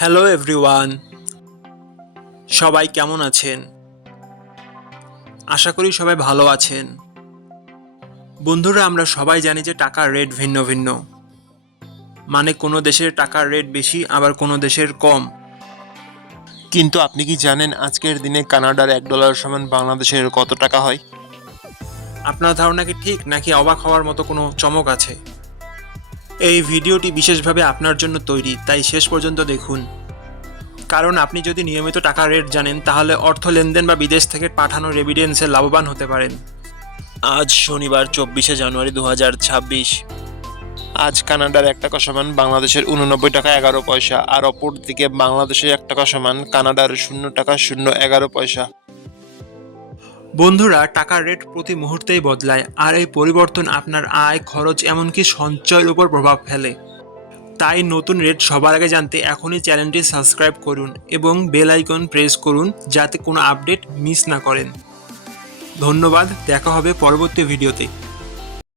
Hello everyone, সবাই কেমন আছেন? আশা করি সবাই ভালো আছেন। বন্ধুরা, আমরা সবাই জানি যে টাকার রেট ভিন্ন ভিন্ন। মানে কোনো দেশের টাকার রেট বেশি, আবার কোনো দেশের কম। কিন্তু আপনি কি জানেন আজকের দিনে কানাডার $1 সমান বাংলাদেশের কত টাকা হয়? আপনার ধারণা কি ঠিক, নাকি অবাক হওয়ার মতো কোনো চমক আছে? এই ভিডিওটি বিশেষভাবে আপনার জন্য তৈরি, তাই শেষ পর্যন্ত দেখুন। কারণ আপনি যদি নিয়মিত টাকার রেট জানেন, তাহলে অর্থ লেনদেন বা বিদেশ থেকে পাঠানো রেমিটেন্সে লাভবান হতে পারেন। আজ শনিবার 24শে জানুয়ারি 2026। আজ কানাডার $1 সমান বাংলাদেশের 89 টাকা 11 পয়সা, আর অপরদিকে বাংলাদেশের $1 সমান কানাডার $0.011। বন্ধুরা, টাকার রেট প্রতি মুহূর্তেই বদলায়, আর এই পরিবর্তন আপনার আয়, খরচ, এমনকি সঞ্চয়ের উপর প্রভাব ফেলে। তাই নতুন রেট সবার আগে জানতে এখনই চ্যানেলটি সাবস্ক্রাইব করুন এবং বেল আইকন প্রেস করুন, যাতে কোনো আপডেট মিস না করেন। ধন্যবাদ, দেখা হবে পরবর্তী ভিডিওতে।